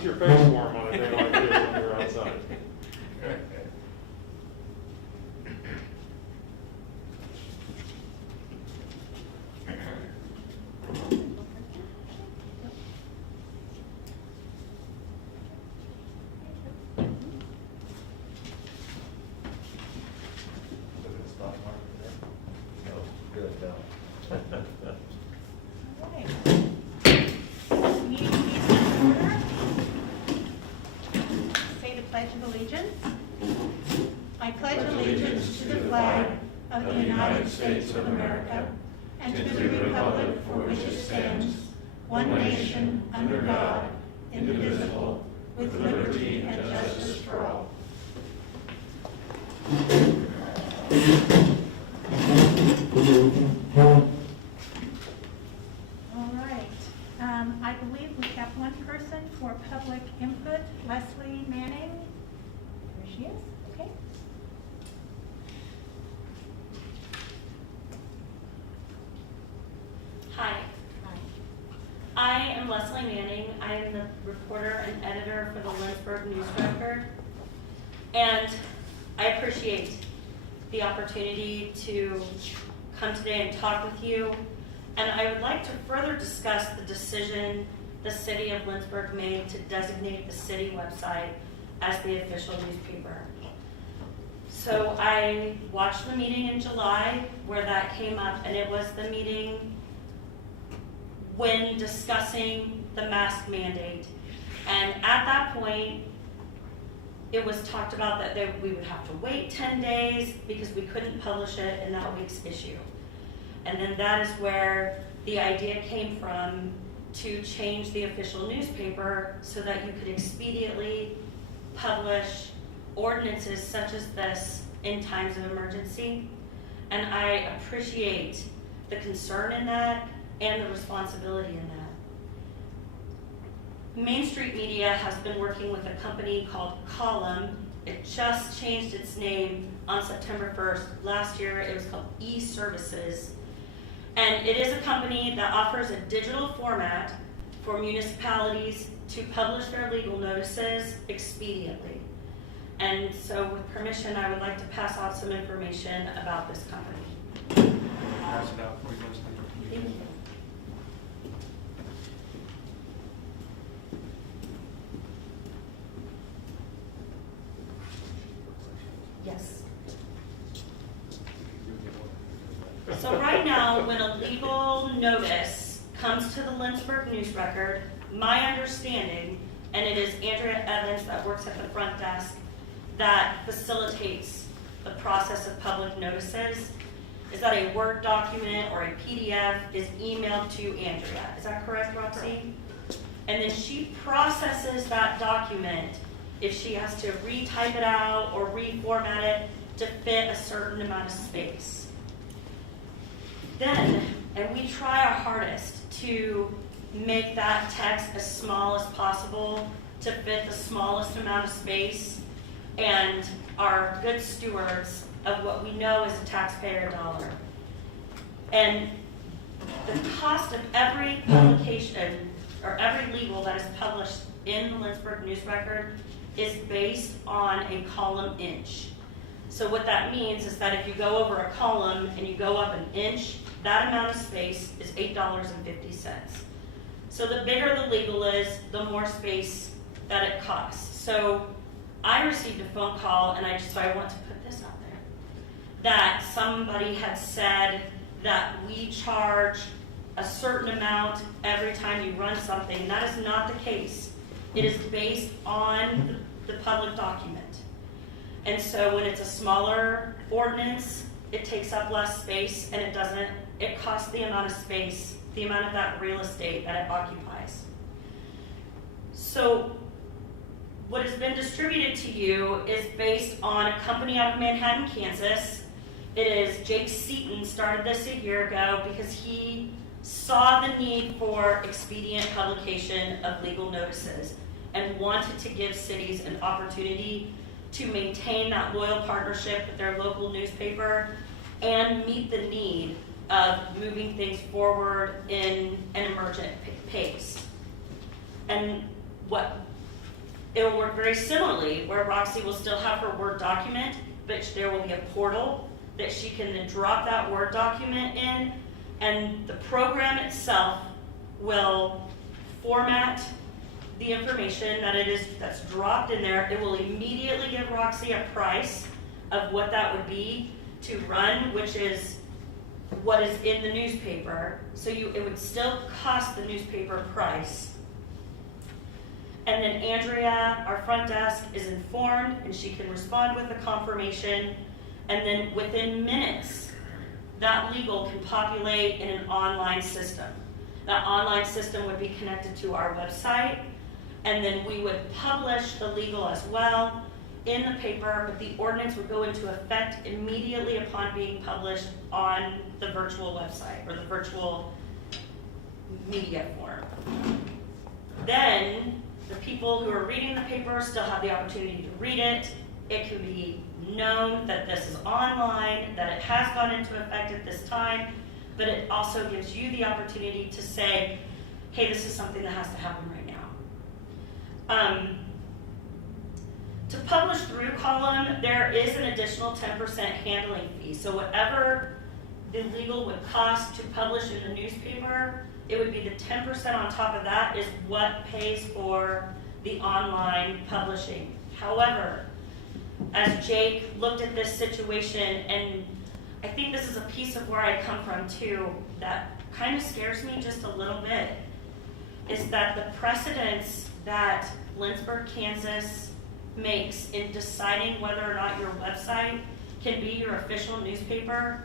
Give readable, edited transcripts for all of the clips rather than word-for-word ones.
keeps your face warm on a day like this when you're outside. I pledge allegiance to the flag of the United States of America and to the republic for which it stands, one nation, under God, indivisible, with liberty and justice for all. All right. I believe we have one person for public input, Leslie Manning. There she is. Okay. Hi. I am Leslie Manning. I am the reporter and editor for the Lindsborg News Record. And I appreciate the opportunity to come today and talk with you. And I would like to further discuss the decision the city of Lindsborg made to designate the city website as the official newspaper. So I watched the meeting in July where that came up, and it was the meeting when discussing the mask mandate. And at that point, it was talked about that we would have to wait 10 days because we couldn't publish it in that week's issue. And then that is where the idea came from, to change the official newspaper so that you could expediently publish ordinances such as this in times of emergency. And I appreciate the concern in that and the responsibility in that. Main Street Media has been working with a company called Column. It just changed its name on September 1st. Last year it was called E-Services. And it is a company that offers a digital format for municipalities to publish their legal notices expediently. And so with permission, I would like to pass out some information about this company. Pass it out for you, Leslie. Thank you. Yes. So right now, when a legal notice comes to the Lindsborg News Record, my understanding, and it is Andrea Evans that works at the front desk that facilitates the process of public notices, is that a Word document or a PDF is emailed to Andrea. Is that correct, Roxy? And then she processes that document if she has to retype it out or reformat it to fit a certain amount of space. Then, and we try our hardest to make that text as small as possible to fit the smallest amount of space, and are good stewards of what we know is a taxpayer dollar. And the cost of every publication or every legal that is published in the Lindsborg News Record is based on a column inch. So what that means is that if you go over a column and you go up an inch, that amount of space is $8.50. So the bigger the legal is, the more space that it costs. So I received a phone call, and so I want to put this out there, that somebody had said that we charge a certain amount every time you run something. That is not the case. It is based on the public document. And so when it's a smaller ordinance, it takes up less space, and it costs the amount of space, the amount of that real estate that it occupies. So what has been distributed to you is based on a company out of Manhattan, Kansas. It is Jake Seaton started this a year ago because he saw the need for expedient publication of legal notices and wanted to give cities an opportunity to maintain that loyal partnership with their local newspaper and meet the need of moving things forward in an emergent pace. And what It will work very similarly, where Roxy will still have her Word document, but there will be a portal that she can then drop that Word document in, and the program itself will format the information that's dropped in there. It will immediately give Roxy a price of what that would be to run, which is what is in the newspaper. So it would still cost the newspaper price. And then Andrea, our front desk, is informed and she can respond with a confirmation. And then within minutes, that legal can populate in an online system. That online system would be connected to our website. And then we would publish the legal as well in the paper, but the ordinance would go into effect immediately upon being published on the virtual website or the virtual media form. Then the people who are reading the paper still have the opportunity to read it. It can be known that this is online, that it has gone into effect at this time, but it also gives you the opportunity to say, hey, this is something that has to happen right now. To publish through column, there is an additional 10% handling fee. So whatever the legal would cost to publish in the newspaper, it would be the 10% on top of that is what pays for the online publishing. However, as Jake looked at this situation, and I think this is a piece of where I come from too, that kind of scares me just a little bit, is that the precedence that Lindsborg, Kansas makes in deciding whether or not your website can be your official newspaper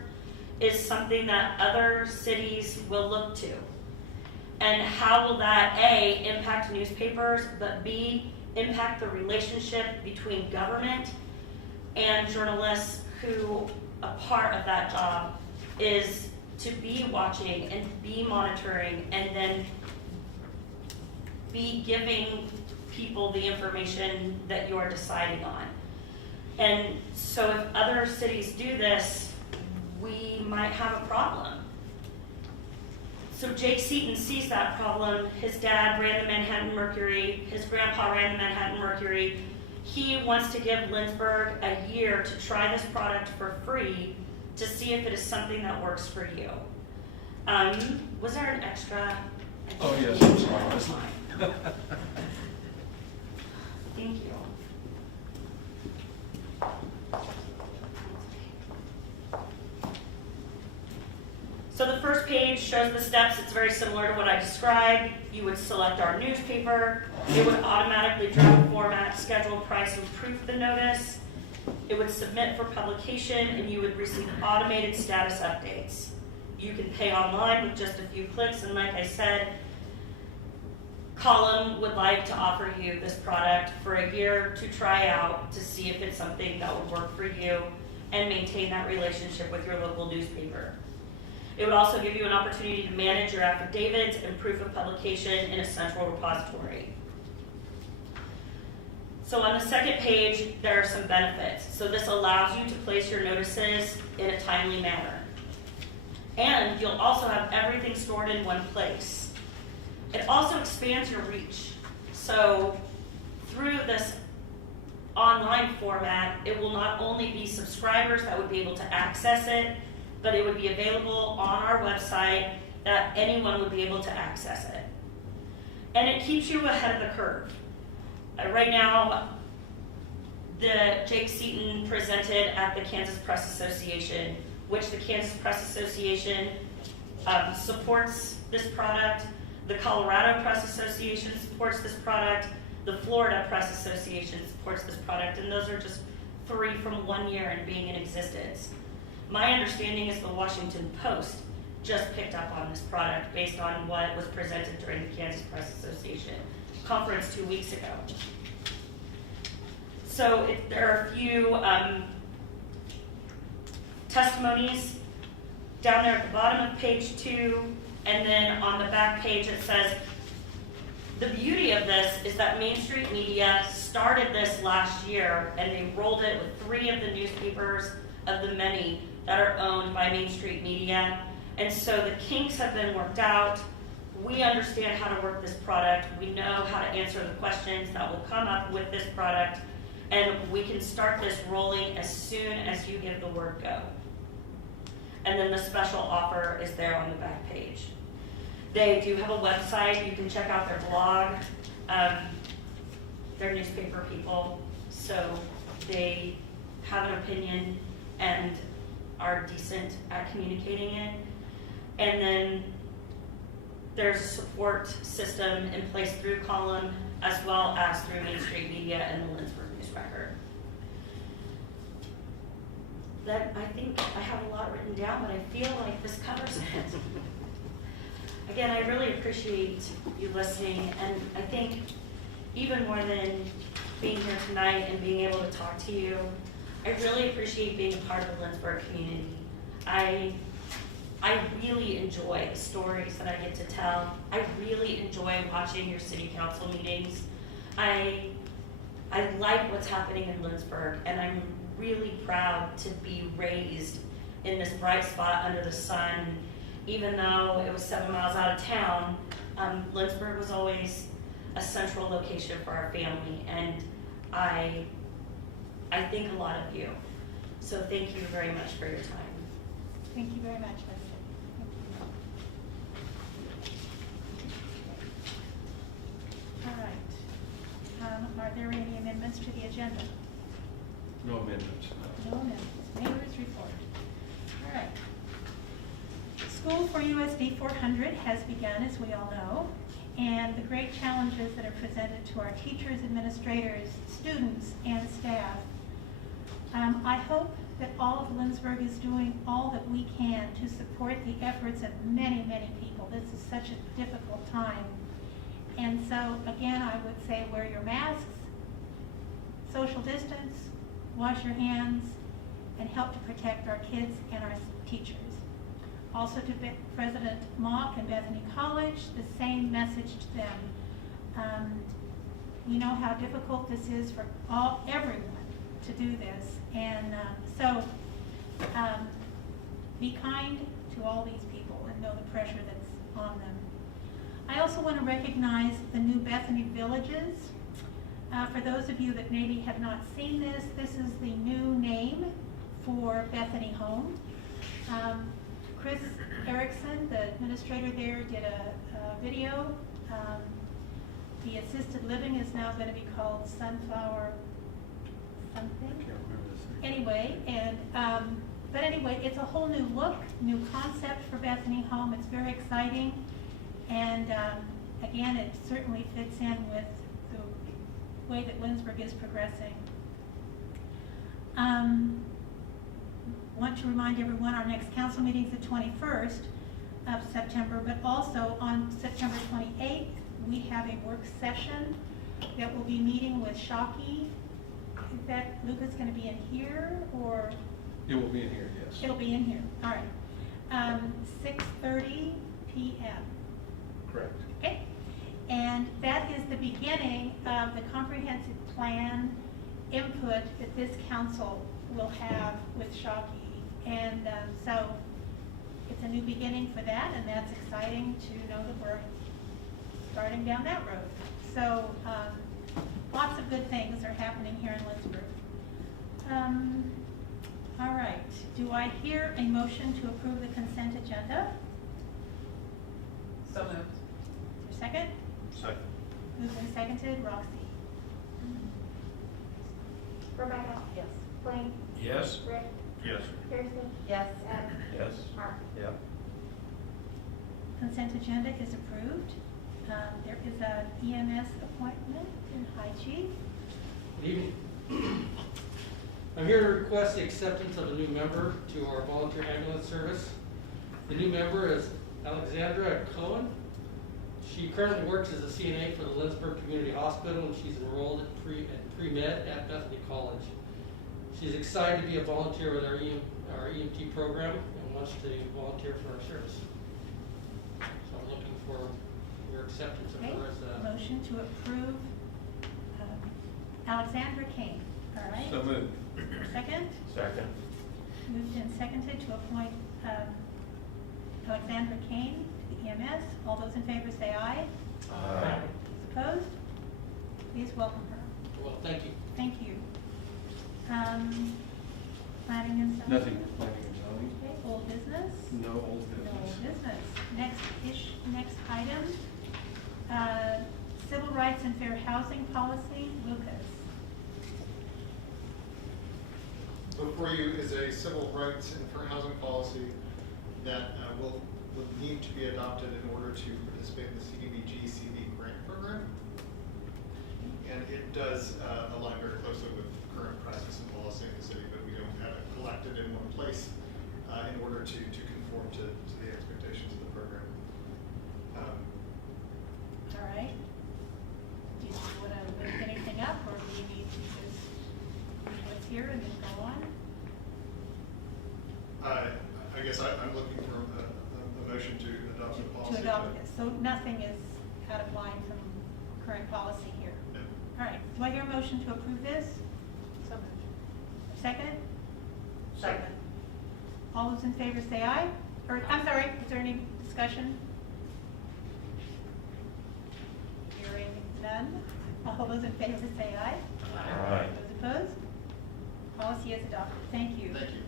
is something that other cities will look to. And how will that, A, impact newspapers, but B, impact the relationship between government and journalists who a part of that job is to be watching and be monitoring and then be giving people the information that you're deciding on. And so if other cities do this, we might have a problem. So Jake Seaton sees that problem. His dad ran the Manhattan Mercury. His grandpa ran the Manhattan Mercury. He wants to give Lindsborg a year to try this product for free to see if it is something that works for you. Was there an extra? Oh, yes, I'm sorry. Thank you. So the first page shows the steps. It's very similar to what I described. You would select our newspaper. It would automatically draft format, schedule, price, and proof the notice. It would submit for publication, and you would receive automated status updates. You can pay online with just a few clicks, and like I said, Column would like to offer you this product for a year to try out to see if it's something that would work for you and maintain that relationship with your local newspaper. It would also give you an opportunity to manage your affidavits and proof of publication in a central repository. So on the second page, there are some benefits. So this allows you to place your notices in a timely manner. And you'll also have everything stored in one place. It also expands your reach. So through this online format, it will not only be subscribers that would be able to access it, but it would be available on our website that anyone would be able to access it. And it keeps you ahead of the curve. Right now, Jake Seaton presented at the Kansas Press Association, which the Kansas Press Association supports this product. The Colorado Press Association supports this product. The Florida Press Association supports this product, and those are just 3 from 1 year in being in existence. My understanding is the Washington Post just picked up on this product based on what was presented during the Kansas Press Association conference 2 weeks ago. So there are a few testimonies down there at the bottom of page 2, and then on the back page it says, the beauty of this is that Main Street Media started this last year, and they rolled it with 3 of the newspapers of the many that are owned by Main Street Media. And so the kinks have been worked out. we understand how to work this product, we know how to answer the questions that will come up with this product, and we can start this rolling as soon as you give the word go. And then the special offer is there on the back page. They do have a website, you can check out their blog. They're newspaper people, so they have an opinion and are decent at communicating it. And then there's a support system in place through Column as well as through Main Street Media and the Lindsborg News Record. That, I think I have a lot written down, but I feel like this covers it. Again, I really appreciate you listening, and I think even more than being here tonight and being able to talk to you, I really appreciate being a part of the Lindsborg community. I really enjoy the stories that I get to tell. I really enjoy watching your city council meetings. I like what's happening in Lindsborg, and I'm really proud to be raised in this bright spot under the sun. Even though it was 7 miles out of town, Lindsborg was always a central location for our family, and I think a lot of you. So thank you very much for your time. Thank you very much, Lindsay. All right. Are there any amendments to the agenda? No amendments. No amendments. Mayor's report. All right. School for USD 400 has begun, as we all know, and the great challenges that are presented to our teachers, administrators, students, and staff. I hope that all of Lindsborg is doing all that we can to support the efforts of many, many people. This is such a difficult time. And so, again, I would say wear your masks, social distance, wash your hands, and help to protect our kids and our teachers. Also to President Mock and Bethany College, the same message to them. We know how difficult this is for everyone to do this, and so be kind to all these people and know the pressure that's on them. I also want to recognize the new Bethany Villages. For those of you that maybe have not seen this, this is the new name for Bethany Home. Chris Erickson, the administrator there, did a video. The assisted living is now going to be called Sunflower something. I can't remember this thing. Anyway, and but anyway, it's a whole new look, new concept for Bethany Home. It's very exciting, and again, it certainly fits in with the way that Lindsborg is progressing. Want to remind everyone our next council meeting is the 21st of September, but also on September 28th, we have a work session that will be meeting with Shockey. Is that Luca's going to be in here, or? It will be in here, yes. It'll be in here, all right. 6:30 p.m. Correct. Okay, and that is the beginning of the comprehensive plan input that this council will have with Shockey. And so it's a new beginning for that, and that's exciting to know that we're starting down that road. So lots of good things are happening here in Lindsborg. All right, do I hear a motion to approve the consent agenda? So moved. Is there a second? Second. Moved and seconded. Roxy? Rebecca? Yes. Blaine? Yes. Rick? Yes. Kirsten? Yes. Ed? Yes. Mark? Yep. Consent agenda is approved. There is an EMS appointment in High Chief. Good evening. I'm here to request the acceptance of a new member to our volunteer ambulance service. The new member is Alexandra Cohen. She currently works as a CNA for the Lindsborg Community Hospital, and she's enrolled at pre-med at Bethany College. She's excited to be a volunteer with our EMT program and wants to volunteer for our service. So I'm looking for your acceptance of Okay, her as a... motion to approve Alexandra Kane. All right. So moved. Second? Second. Moved and seconded to appoint Alexandra Kane the EMS. All those in favor say aye. Aye. Those opposed? Please welcome her. Well, thank you. Thank you. Planning and zoning? Nothing for planning and zoning. Okay, old business? No old No old business. business. Next item, civil rights and fair housing policy, Lucas. Before you is a civil rights and fair housing policy that will need to be adopted in order to participate in the CDBG CD grant program. And it does align very closely with current practice and policy in the city, but we don't have it collected in one place in order to conform to the expectations of the program. All right. Do you want to make anything up, or do you need to just read what's here and then go on? I guess I'm looking for a motion to adopt the policy. To adopt this, so nothing is out of line from current policy here. No. All right, do I hear a motion to approve this? So moved. Second? Second. All those in favor say aye. Or, I'm sorry, is there any discussion? Hearing none. All those in favor say aye. Aye. Those opposed? Policy is adopted. Thank you. Thank you.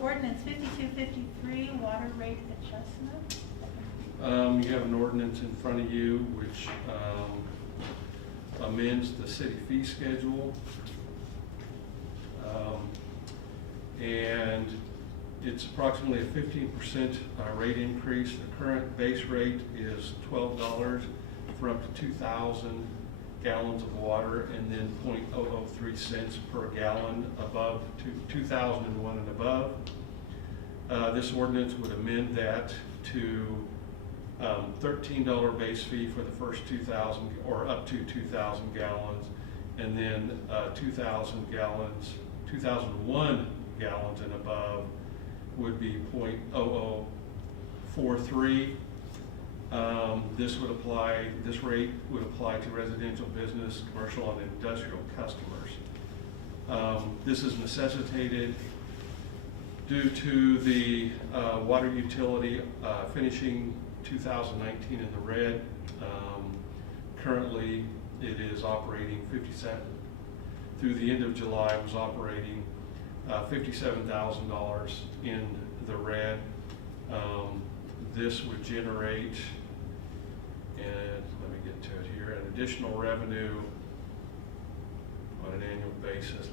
Ordinance 5253, water rate adjustment. You have an ordinance in front of you which amends the city fee schedule. And it's approximately a 15% rate increase. The current base rate is $12 for up to 2,000 gallons of water, and then 0.003 cents per gallon above 2,001 and above. This ordinance would amend that to $13 base fee for the first 2,000 or up to 2,000 gallons, and then 2,000 gallons, 2,001 gallons and above would be 0.0043. This rate would apply to residential, business, commercial, and industrial customers. This is necessitated due to the water utility finishing 2019 in the red. Currently, it is operating 57. Through the end of July, it was operating $57,000 in the red. This would generate, and let me get to it here, an additional revenue on an annual basis.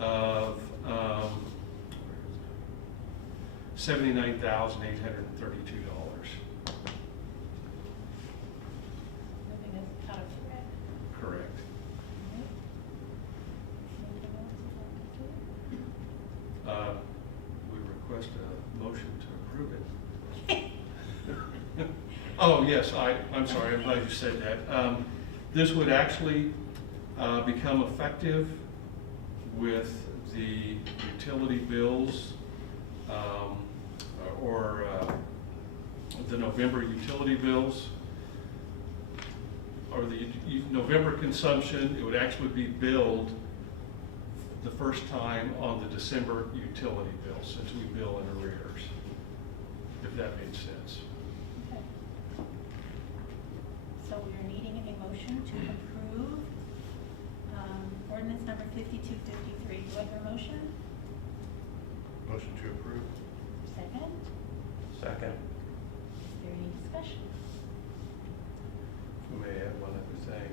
Of $79,832. Moving us out of red. Correct. Anything else you'd like to do? We request a motion to approve it. Oh, yes, I'm sorry, I'm glad you said that. This would actually become effective with the utility bills or the November utility bills or the November consumption. It would actually be billed the first time on the December utility bill, since we bill in arrears, if that makes sense. Okay. So we're needing a motion to approve ordinance number 5253. Do I hear a motion? Motion to approve. Second? Second. Is there any discussion? If we may add one other thing.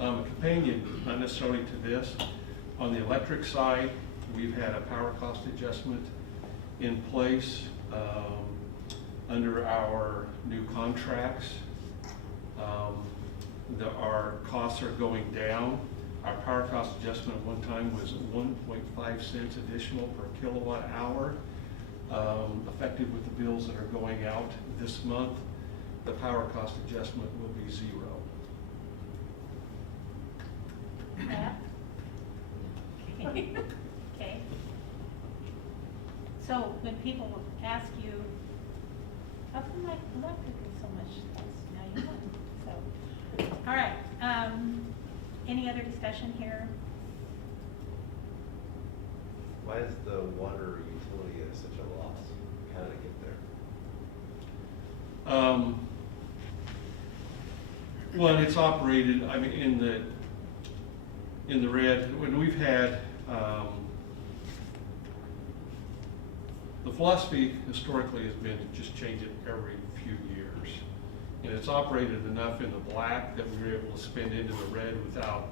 A companion, not necessarily to this, on the electric side, we've had a power cost adjustment in place under our new contracts. Our costs are going down. Our power cost adjustment at one time was 1.5 cents additional per kilowatt hour. Effective with the bills that are going out this month, the power cost adjustment will be 0. Matt? Okay. So when people ask you, how come my electric is so much less? Now you know. So, all right. Any other discussion here? Why is the water utility at such a loss? How did it get there? Well, it's operated, I mean, in the red, when we've had, the philosophy historically has been to just change it every few years. And it's operated enough in the black that we were able to spend into the red without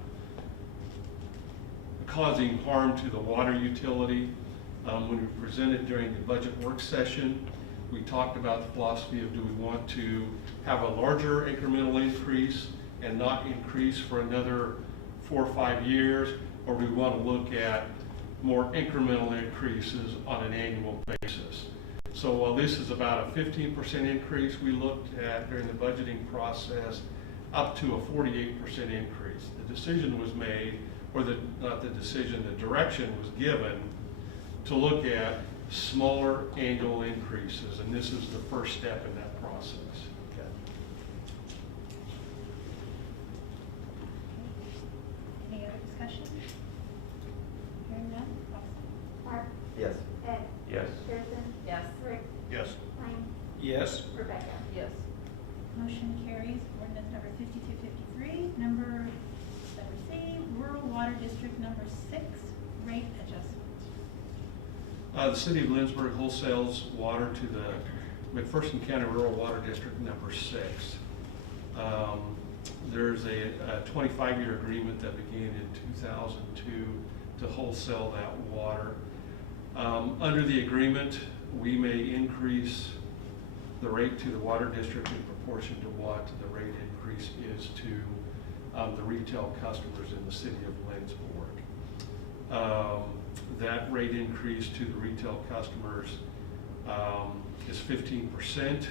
causing harm to the water utility. When we presented during the budget work session, we talked about the philosophy of, do we want to have a larger incremental increase and not increase for another 4 or 5 years, or do we want to look at more incremental increases on an annual basis? So while this is about a 15% increase, we looked at during the budgeting process up to a 48% increase. The decision was made, or not the decision, the direction was given to look at smaller annual increases, and this is the first step in that process. Okay. Any other discussion? Hearing none? Mark, Yes. Ed, Yes. Kirsten, Yes. Rick, Yes. Ryan, Yes. Rebecca. Yes. Motion carries. Ordinance number 5253. Number C, Rural Water District number 6, rate adjustment. The city of Lindsborg wholesales water to the McPherson County Rural Water District number 6. There's a 25-year agreement that began in 2002 to wholesale that water. Under the agreement, we may increase the rate to the water district in proportion to what the rate increase is to the retail customers in the city of Lindsborg. That rate increase to the retail customers is 15%.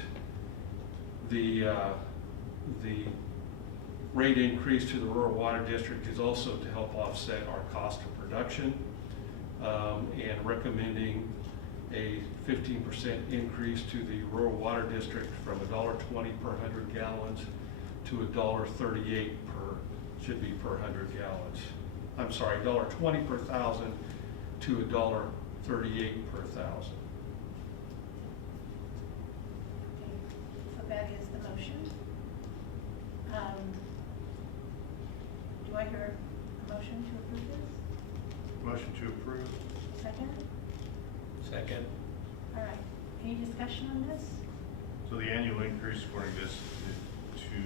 The rate increase to the rural water district is also to help offset our cost of production, and recommending a 15% increase to the rural water district from $1.20 per 100 gallons to $1.38 should be per 100 gallons. I'm sorry, $1.20 per thousand to $1.38 per thousand. Okay, so that is the motion. Do I hear a motion to approve this? Motion to approve. Second? Second. All right. Any discussion on this? So the annual increase according to this to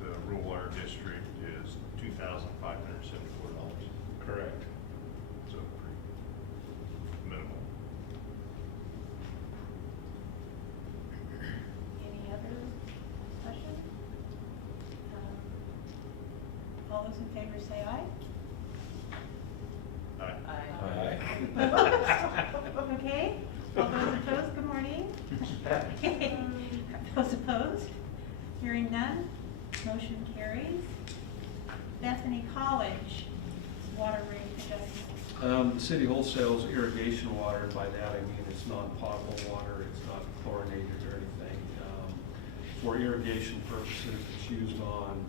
the rural water district is $2,574. Correct. So pretty minimal. Any other discussion? All those in favor say aye. Aye. Okay. All those opposed, good morning. Those opposed? Hearing none, motion carries. Bethany College, water rate adjustment. The city wholesales irrigation water, and by that I mean it's non-potable water, it's not chlorinated or anything. For irrigation purposes, it's used on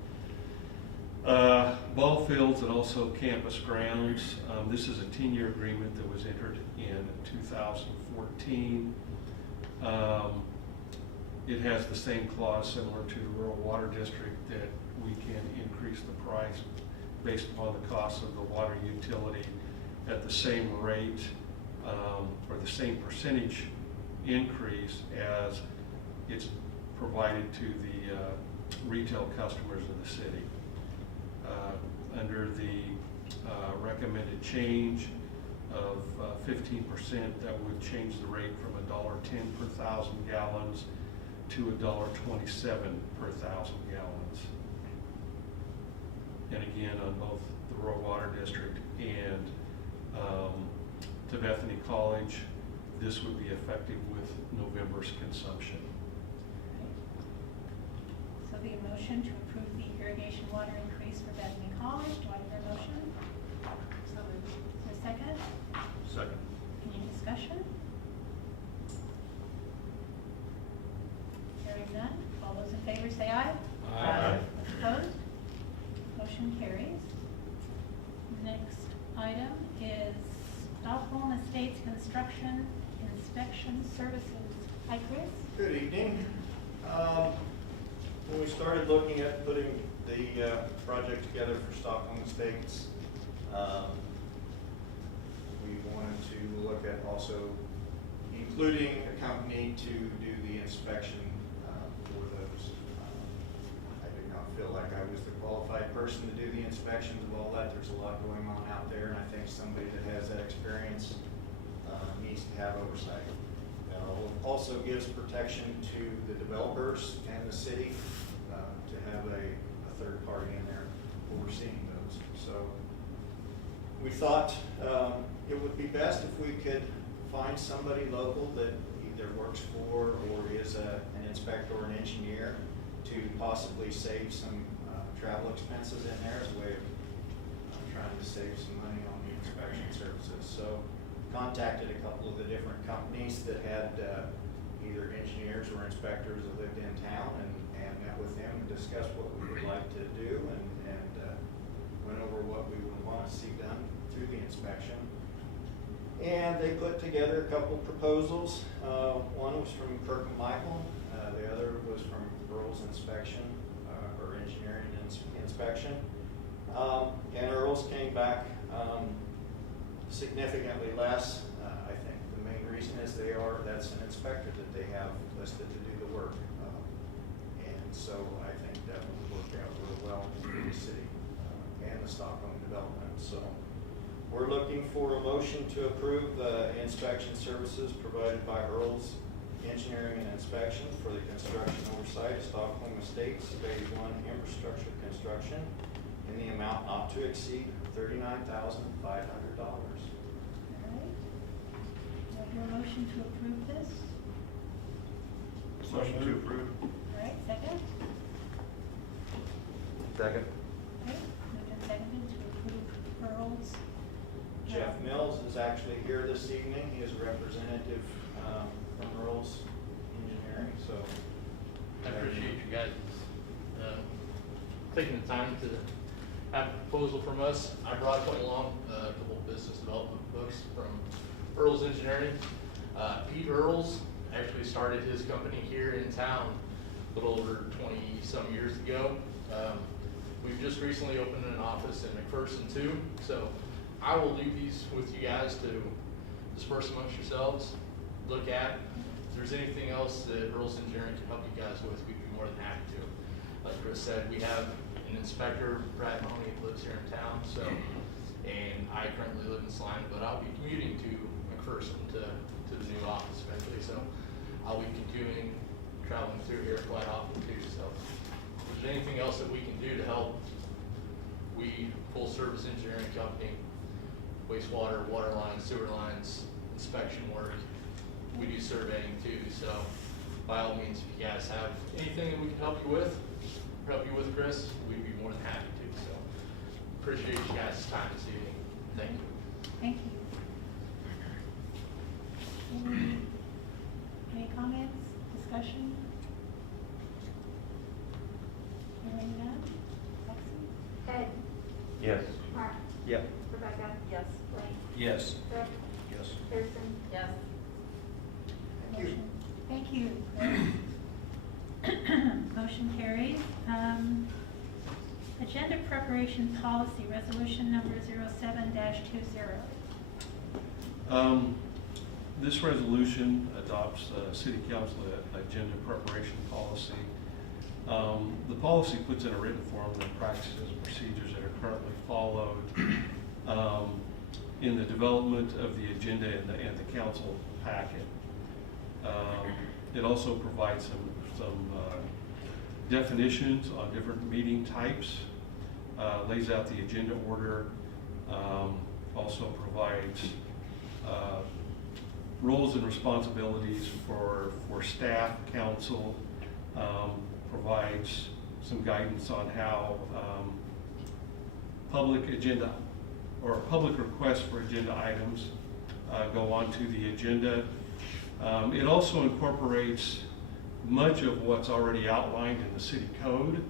ball fields and also campus grounds. This is a 10-year agreement that was entered in 2014. It has the same clause similar to the rural water district that we can increase the price based upon the cost of the water utility at the same rate or the same percentage increase as it's provided to the retail customers of the city. Under the recommended change of 15%, that would change the rate from $1.10 per thousand gallons to $1.27 per thousand gallons. And again, on both the rural water district and to Bethany College, this would be effective with November's consumption. So the motion to approve the irrigation water increase for Bethany College, do I hear a motion? So moved. Is there a second? Second. Any discussion? Hearing none, all those in favor say aye. Aye. Opposed? Motion carries. Next item is Stockholm Estates Construction Inspection Services. Hi, Chris. Good evening. When we started looking at putting the project together for Stockholm Estates, we wanted to look at also including a company to do the inspection for those. I did not feel like I was the qualified person to do the inspections of all that. There's a lot going on out there, and I think somebody that has that experience needs to have oversight. Also gives protection to the developers and the city to have a third party in there overseeing those. So we thought it would be best if we could find somebody local that either works for or is an inspector or an engineer to possibly save some travel expenses in there as a way of trying to save some money on the inspection services. So contacted a couple of the different companies that had either engineers or inspectors that lived in town and met with them and discussed what we would like to do and went over what we would want to see done through the inspection. And they put together a couple proposals. One was from Kirk and Michael. The other was from Earl's Inspection or Engineering Inspection. And Earl's came back significantly less. I think the main reason is that's an inspector that they have listed to do the work. And so I think that would work out really well for the city and the Stockholm development. So we're looking for a motion to approve the inspection services provided by Earl's Engineering and Inspection for the construction oversight of Stockholm Estates Phase 1 infrastructure construction in the amount not to exceed $39,500. All right. Do I hear a motion to approve this? Motion to approve. All right, second? Second. Okay, moved and seconded to approve Earl's. Jeff Mills is actually here this evening. He is a representative from Earl's Engineering, so. I appreciate you guys taking the time to have a proposal from us. I brought along a couple of business development books from Earl's Engineering. Pete Earls actually started his company here in town a little over 20-some years ago. We've just recently opened an office in McPherson too, so I will leave these with you guys to disperse amongst yourselves, look at. If there's anything else that Earl's Engineering can help you guys with, we'd be more than happy to. Like Chris said, we have an inspector, Brad Mahoney, lives here in town, so, and I currently live in Salina, but I'll be commuting to McPherson to the new office eventually, so I'll be continuing traveling through here quite often too, so if there's anything else that we can do to help, we, full service engineering company, wastewater, water lines, sewer lines, inspection work. We do surveying too, so by all means, if you guys have anything that we can help you with, Chris, we'd be more than happy to. So appreciate you guys' time this evening. Thank you. Thank you. Any comments, discussion? Hearing none? Lexi? Ed, Yes. Mark, Yep. Rebecca. Yes. Blaine. Yes. Rick. Yes. Kirsten. Yes. Motion. Thank you. Motion carries. Agenda preparation policy, resolution number 07-20. This resolution adopts City Council agenda preparation policy. The policy puts in a written form the practices and procedures that are currently followed in the development of the agenda and the council packet. It also provides some definitions on different meeting types, lays out the agenda order, also provides roles and responsibilities for staff, council, provides some guidance on how public agenda or public requests for agenda items go onto the agenda. It also incorporates much of what's already outlined in the city code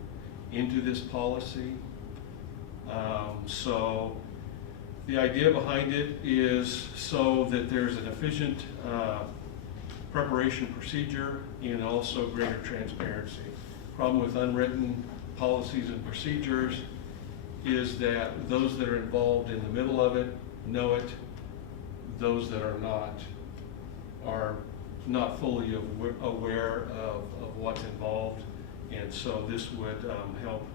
into this policy. So The idea behind it is so that there's an efficient preparation procedure and also greater transparency. Problem with unwritten policies and procedures is that those that are involved in the middle of it know it. Those that are not fully aware of what's involved. And so this would help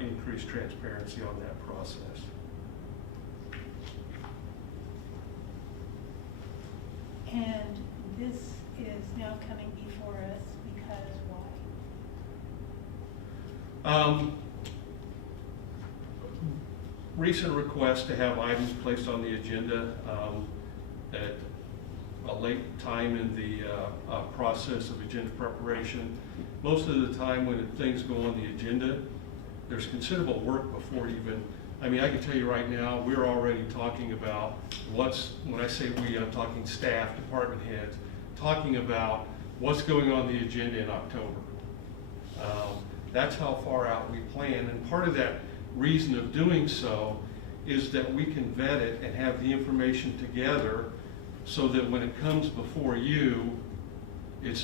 increase transparency on that process. And this is now coming before us because why? Recent request to have items placed on the agenda at a late time in the process of agenda preparation. Most of the time when things go on the agenda, there's considerable work before it even, I mean, I can tell you right now, we're already talking about when I say we, I'm talking staff, department heads, talking about what's going on the agenda in October. That's how far out we plan, and part of that reason of doing so is that we can vet it and have the information together so that when it comes before you, it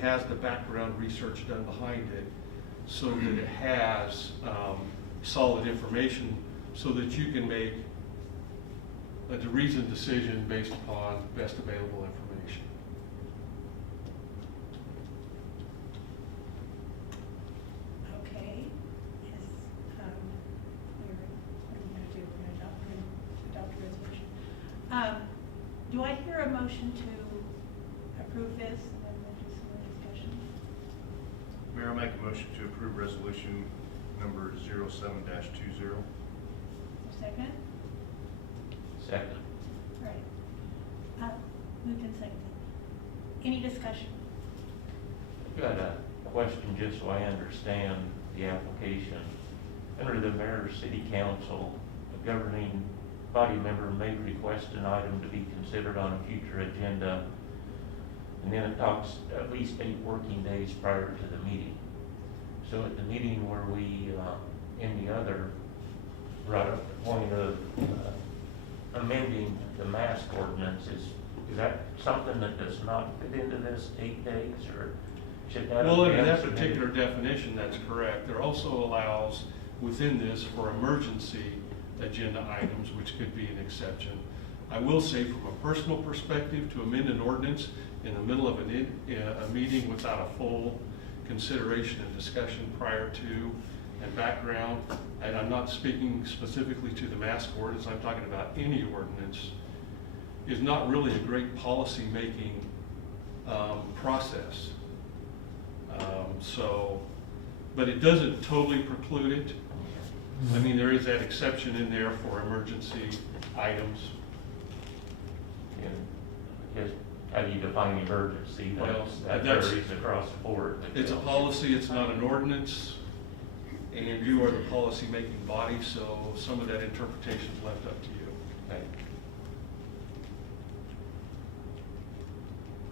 has the background research done behind it, so that it has solid information so that you can make a reasoned decision based upon best available information. Okay, yes, what are we gonna do? We're gonna adopt a resolution. Do I hear a motion to approve this, and then we'll do some more discussion? Mayor, I'll make a motion to approve resolution number 07-20. Second? Second. All right. Moved and seconded. Any discussion? I've got a question just so I understand the application. Under the mayor city council, a governing body member may request an item to be considered on a future agenda, and then it talks at least 8 working days prior to the meeting. So at the meeting where we, in the other, brought up the point of amending the mask ordinance, is that something that does not fit into this 8 days, or should that? Well, be in that submitted? particular definition, that's correct. There also allows within this for emergency agenda items, which could be an exception. I will say from a personal perspective, to amend an ordinance in the middle of a meeting without a full consideration and discussion prior to and background, and I'm not speaking specifically to the mask ordinance, I'm talking about any ordinance, is not really a great policy making process. But it doesn't totally preclude it. I mean, there is that exception in there for emergency items. And because how do you define emergency? Well, That that's- varies across the board. It's a policy, it's not an ordinance, and you are the policy-making body, so some of that interpretation is left up to you. Okay.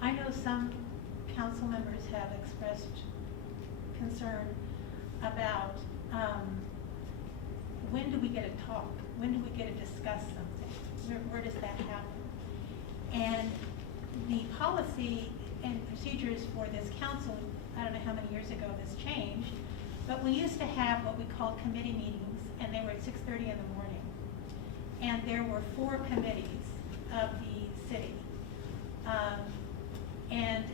I know some council members have expressed concern about when do we get to talk? When do we get to discuss something? Where does that happen? And the policy and procedures for this council, I don't know how many years ago this changed, but we used to have what we called committee meetings, and they were at 6:30 in the morning. And there were 4 committees of the city. And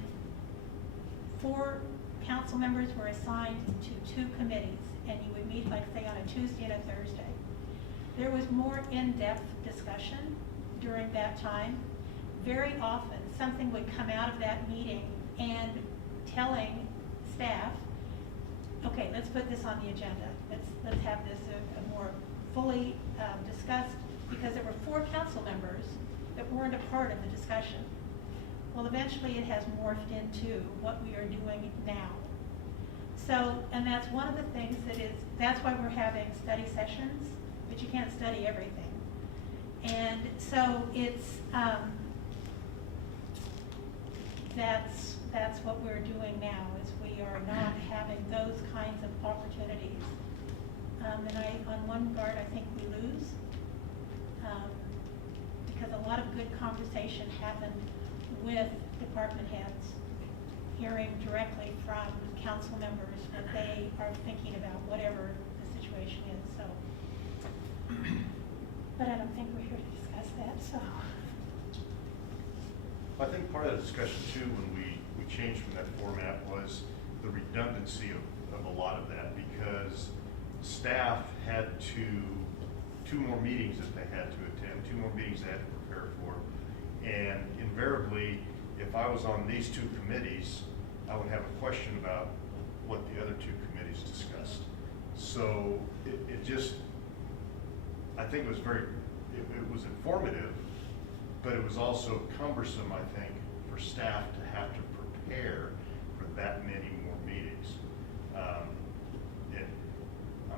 4 council members were assigned to 2 committees, and you would meet, like, say, on a Tuesday and a Thursday. There was more in-depth discussion during that time. Very often, something would come out of that meeting and telling staff, okay, let's put this on the agenda. Let's have this a more fully discussed, because there were 4 council members that weren't a part of the discussion. Well, eventually it has morphed into what we are doing now. So, and that's one of the things that's why we're having study sessions, but you can't study everything. And so it's, that's what we're doing now, is we are not having those kinds of opportunities. And on one regard, I think we lose, because a lot of good conversation happened with department heads, hearing directly from council members what they are thinking about whatever the situation is, so. But I don't think we're here to discuss that, so. I think part of the discussion too, when we changed from that format, was the redundancy of a lot of that, because staff had two more meetings that they had to attend, 2 more meetings they had to prepare for. And invariably, if I was on these 2 committees, I would have a question about what the other 2 committees discussed. So it just, I think it was it was informative, but it was also cumbersome, I think, for staff to have to prepare for that many more meetings. I'm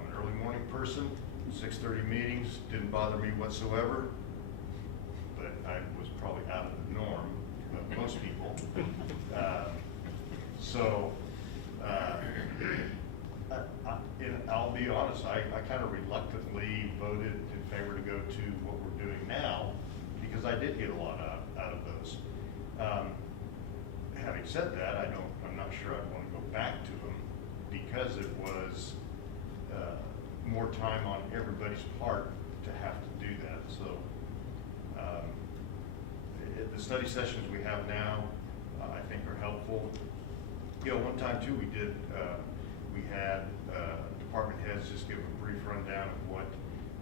an early morning person, 6:30 meetings didn't bother me whatsoever, but I was probably out of the norm of most people. And I'll be honest, I kind of reluctantly voted in favor to go to what we're doing now, because I did get a lot out of those. Having said that, I'm not sure I'd want to go back to them, because it was more time on everybody's part to have to do that. So the study sessions we have now, I think are helpful. One time too, we had department heads just give a brief rundown of what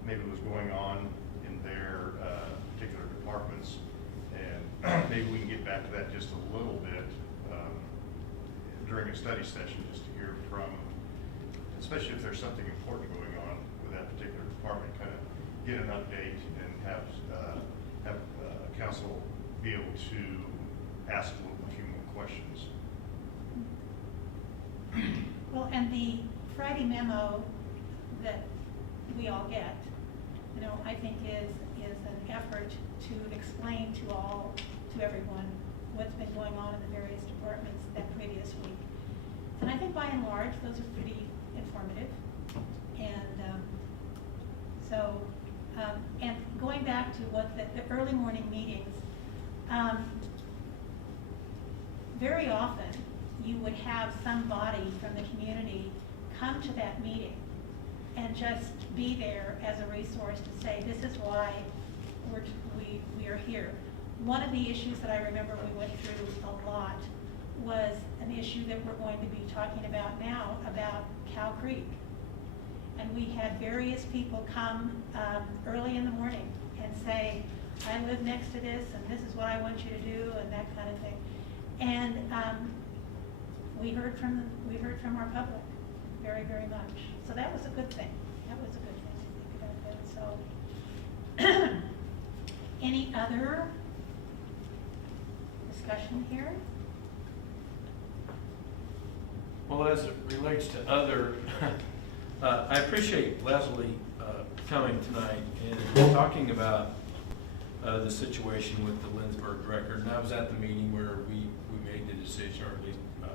maybe was going on in their particular departments, and maybe we can get back to that just a little bit during a study session, just to hear from, especially if there's something important going on with that particular department, kind of get an update and have council be able to ask a few more questions. Well, and the Friday memo that we all get, I think is an effort to explain to everyone what's been going on in the various departments that previous week. And I think by and large, those are pretty informative. And and going back to what the early morning meetings, very often you would have somebody from the community come to that meeting and just be there as a resource to say, this is why we are here. One of the issues that I remember we went through a lot was an issue that we're going to be talking about now, about Cow Creek. And we had various people come early in the morning and say, I live next to this, and this is what I want you to do, and that kind of thing. And we heard from our public very, very much. So that was a good thing. That was a good thing to think about that. So, any other discussion here? Well, as it relates to other, I appreciate Leslie coming tonight and talking about the situation with the Lindsborg record. And I was at the meeting where we made the decision, or at least I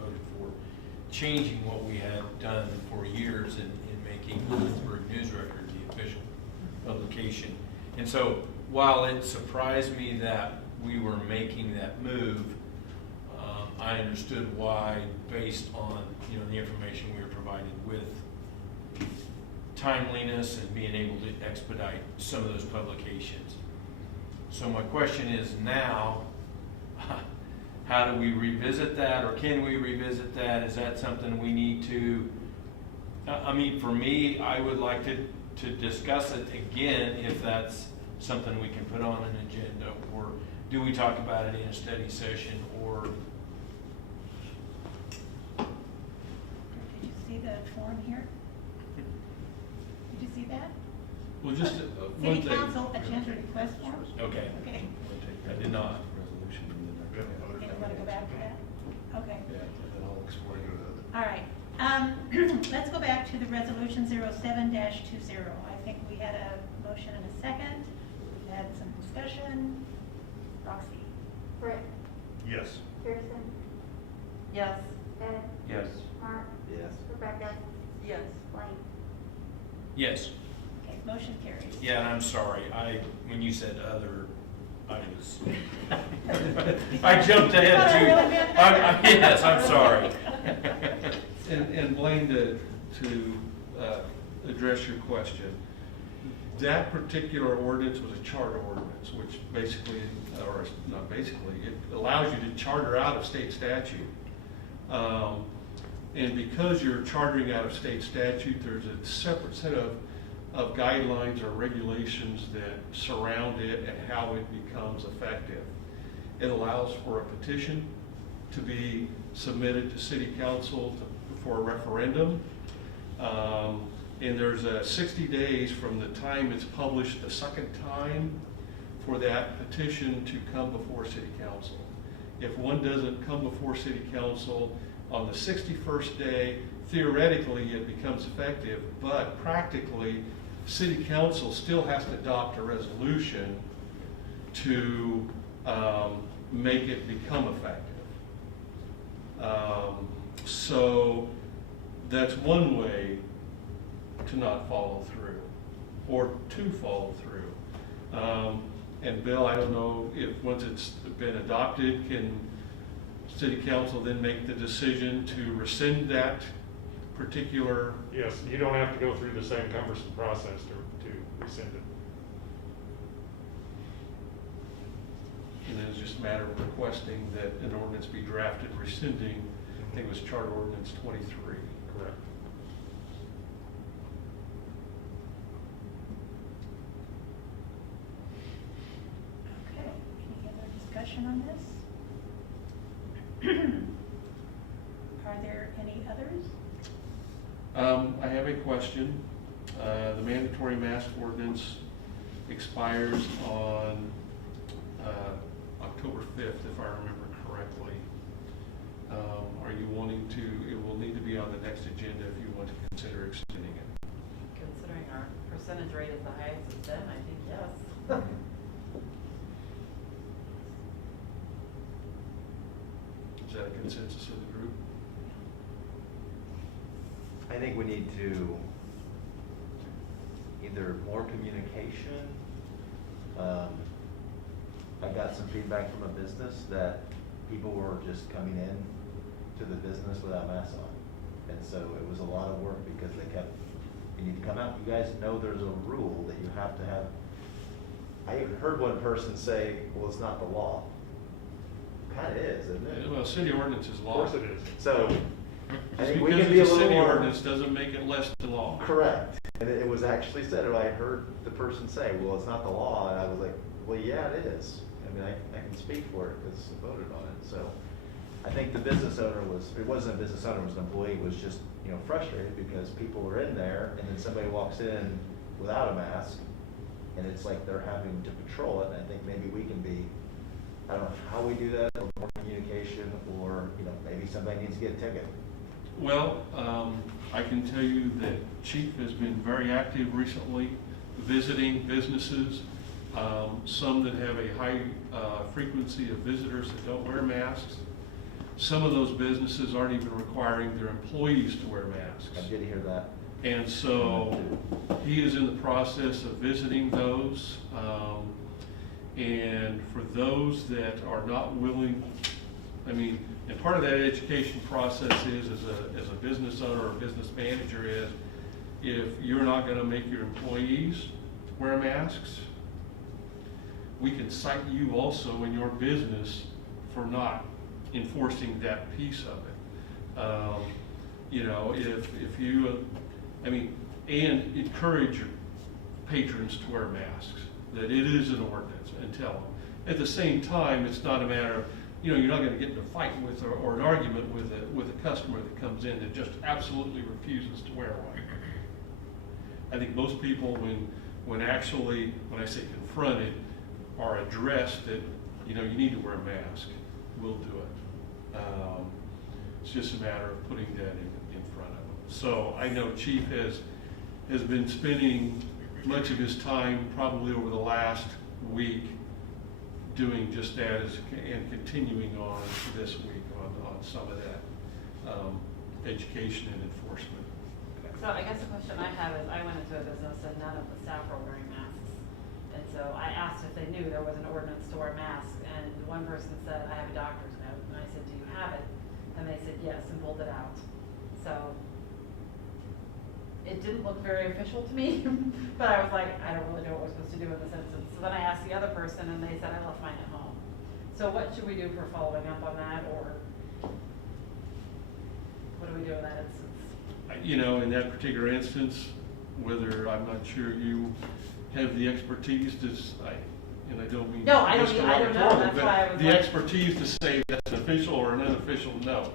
voted for changing what we had done for years in making the Lindsborg News Record the official publication. And so while it surprised me that we were making that move, I understood why, based on the information we were provided with timeliness and being able to expedite some of those publications. So my question is now, how do we revisit that, or can we revisit that? Is that something we need to, for me, I would like to discuss it again if that's something we can put on an agenda, or do we talk about it in a study session, or... Did you see the form here? Did you see that? Well, just one City thing. Council agenda request form? Okay. Okay. I did not. Resolution and then We haven't voted Okay, on you want to it. go back to that? Okay. Yeah, and then I'll explain it. All right. Let's go back to the resolution 07-20. I think we had a motion and a second. We had some discussion. Roxy? Britt, Yes. Pearson, Yes. Ed, Yes. Mark, Yes. Rebecca, Yes. Blaine. Yes. Okay, motion carries. Yeah, and I'm sorry, when you said other, I was, I jumped ahead You thought I too. really meant that? Yes, I'm sorry. And Blaine, to address your question, that particular ordinance was a charter ordinance, which basically, or not basically, it allows you to charter out of state statute. And because you're chartering out of state statute, there's a separate set of guidelines or regulations that surround it and how it becomes effective. It allows for a petition to be submitted to city council for a referendum. And there's 60 days from the time it's published the second time for that petition to come before city council. If one doesn't come before city council on the 61st day, theoretically it becomes effective, but practically city council still has to adopt a resolution to make it become effective. So that's one way to not follow through, or to follow through. And Bill, I don't know if once it's been adopted, can city council then make the decision to rescind that particular? Yes, you don't have to go through the same cumbersome process to rescind it. And then it's just a matter of requesting that an ordinance be drafted rescinding, I think it was Charter Ordinance 23. Correct. Okay, any other discussion on this? Are there any others? I have a question. The mandatory mask ordinance expires on October 5th, if I remember correctly. Are you wanting to, it will need to be on the next agenda if you want to consider extending it. Considering our percentage rate is the highest it's been, I think yes. Is that a consensus of the group? I think we need to either more communication. I got some feedback from a business that people were just coming in to the business without masks on. And so it was a lot of work because they kept, you need to come out. You guys know there's a rule that you have to have. I even heard one person say, well, it's not the law. Kind of is, isn't it? Well, city ordinance is Of law. course it is. So I Just think we because can be a it's a little city more. ordinance doesn't make it less than law. Correct. And it was actually said, I heard the person say, well, it's not the law. And I was like, well, yeah, it is. I mean, I can speak for it because I voted on it. So I think the business owner was, it wasn't a business owner, it was an employee, was just, frustrated because people were in there and then somebody walks in without a mask and it's like they're having to patrol it. And I think maybe we can be, I don't know how we do that, or more communication, or, maybe somebody needs to get a ticket. Well, I can tell you that Chief has been very active recently, visiting businesses, some that have a high frequency of visitors that don't wear masks. Some of those businesses aren't even requiring their employees to wear masks. I did hear that. And so he is in the process of visiting those. And for those that are not willing, and part of that education process is, as a business owner or business manager, is if you're not going to make your employees wear masks, we can cite you also in your business for not enforcing that piece of it. If you, and encourage your patrons to wear masks, that it is an ordinance, and tell them. At the same time, it's not a matter of, you're not going to get in a fight with or an argument with a customer that comes in that just absolutely refuses to wear one. I think most people, when I say confronted, are addressed that, you need to wear a mask, will do it. It's just a matter of putting that in front of them. So I know Chief has been spending much of his time, probably over the last week, doing just that and continuing on this week on some of that education and enforcement. So I guess the question I have is, I went into a business and none of the staff were wearing masks. And so I asked if they knew there was an ordinance to wear masks, and one person said, I have a doctor's note, and I said, do you have it? And they said, yes, and pulled it out. So it didn't look very official to me, but I was like, I don't really know what we're supposed to do in this instance. So then I asked the other person, and they said, I left mine at home. So what should we do for following up on that, or what do we do in that instance? You know, in that particular instance, whether, I'm not sure you have the expertise to, and I don't mean. No, I don't this know, that's derogatorily, why I but was the like- expertise to say that's an official or an unofficial no.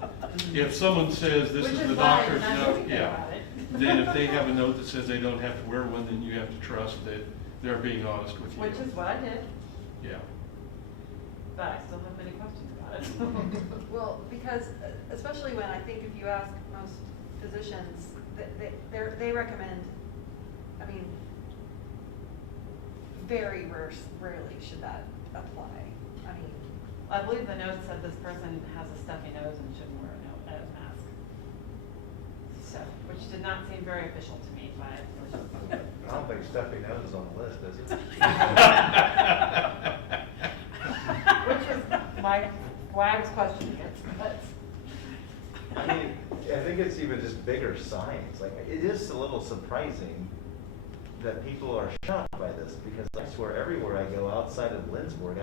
If someone says this Which is is the why doctor's I'm not note, thinking yeah. about it. Then if they have a note that says they don't have to wear one, then you have to trust that they're being honest with you. Which is what I did, Yeah. but I still have many questions about it. Well, because especially when I think if you ask most physicians, they recommend, I mean, very rarely should that apply. I mean, I believe the note said this person has a stuffy nose and shouldn't wear a mask. So, which did not seem very official to me, but. I don't think stuffy nose is on the list, is it? Which is why I was questioning it, but. I mean, I think it's even just bigger signs. Like, it is a little surprising that people are shocked by this, because I swear everywhere I go outside of Lindsborg,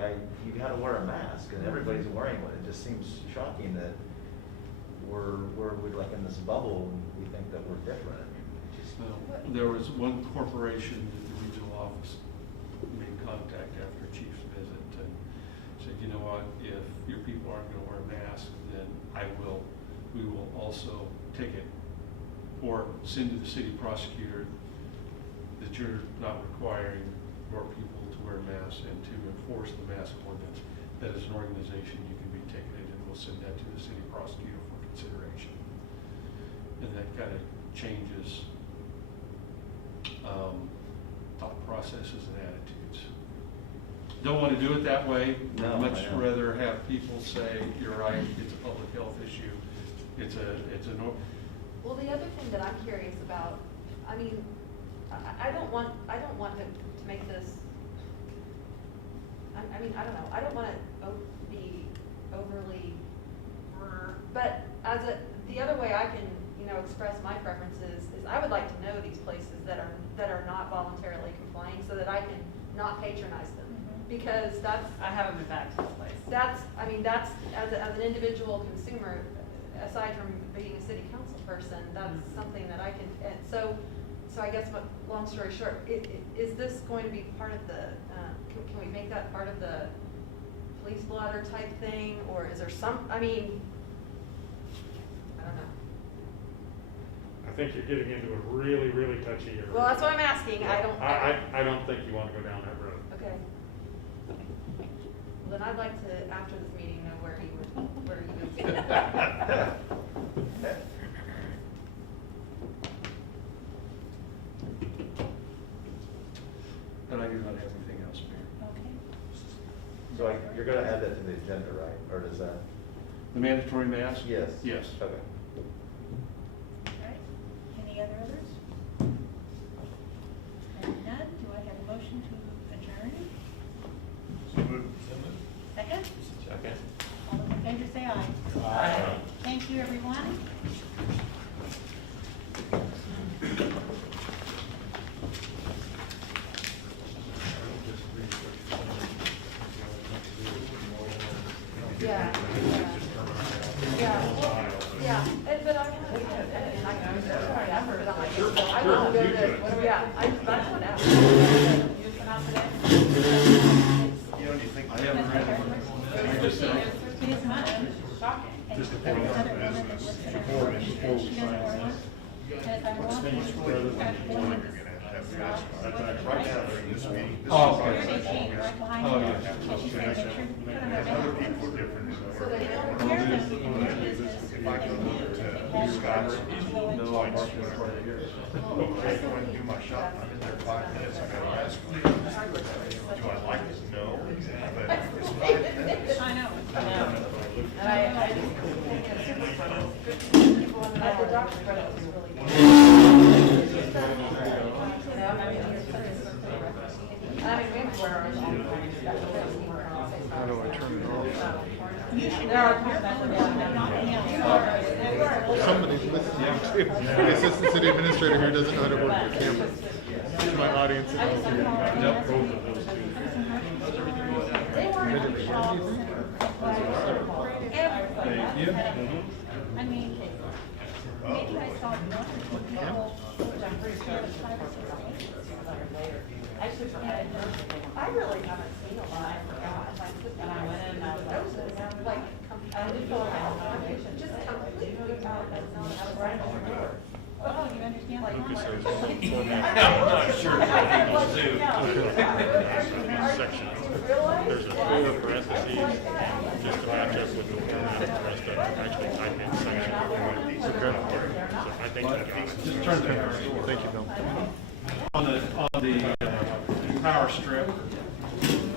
you gotta wear a mask, and everybody's wearing one. It just seems shocking that we're like in this bubble, and we think that we're different. I mean, it just. Well, there was one corporation that the regional office made contact after Chief's visit and said, you know what, if your people aren't gonna wear masks, then we will also take it or send to the city prosecutor that you're not requiring your people to wear masks and to enforce the mask ordinance. That as an organization, you can be ticketed, and we'll send that to the city prosecutor for consideration. And that kind of changes thought processes and attitudes. Don't want to do it that way. No, I'd much I know. rather have people say, you're right, it's a public health issue. It's well, the other thing that I'm curious about, I mean, I don't want to make this, I mean, I don't know, I don't want to be overly, but the other way I can, express my preferences is I would like to know these places that are not voluntarily complying, so that I can not patronize them. Because I haven't been back to this place. that's as an individual consumer, aside from being a city council person, that's something that I can, and so I guess, long story short, is this going to be part of the, can we make that part of the police blotter type thing, or is there I mean, I don't know. I think you're getting into a really, really touchy area. Well, that's what I'm asking, I don't. I don't think you want to go down that road. Okay. Well, then I'd like to, after this meeting, know where he would and I do not have anything else, Mayor. Okay. So you're gonna add that to the agenda, right? Or does that? The mandatory mask? Yes. Yes. Okay. All right. Any others? And none, do I have a motion to adjourn? So moved. Second? Second. All those in favor say aye. Aye. Thank you, everyone. Yeah. Yeah, but I want to, and I can, sorry, I heard it on my, I want to go to, yeah, I want to ask. You come out today? You know, do you think? I haven't read it. I just said. It is much. Shocking. Just before we sign what's finished rather than the one you're gonna have to ask. Right now, during this meeting, this is Oh, probably okay. the longest. Oh, yeah. And other people are different. So they don't If care them. I go to Scott's, lights, whatever it is, okay, go and do my shop, I'm in there 5 minutes, I gotta ask them, do I like it? No, but it's 5 minutes. I know. And I just think it's super fun. People in the doctor's credit was really good. How do I turn it off? Somebody's listening to the assistant city administrator who doesn't know how to work the camera. To my audience. Mm-hmm. I mean, maybe I saw one people, which I'm pretty sure is 5 or 6 I really haven't seen a lot. I forgot. And I went in and I was like, I didn't feel like I had motivation. Just completely out. I was right over there. Oh, you understand? Like, Lucas says, I'm not sure what he can do. section. There's a full parentheses, just to match up with the format for us to actually type in section. So I think that got Just turn to the Thank you, Bill. on the power strip,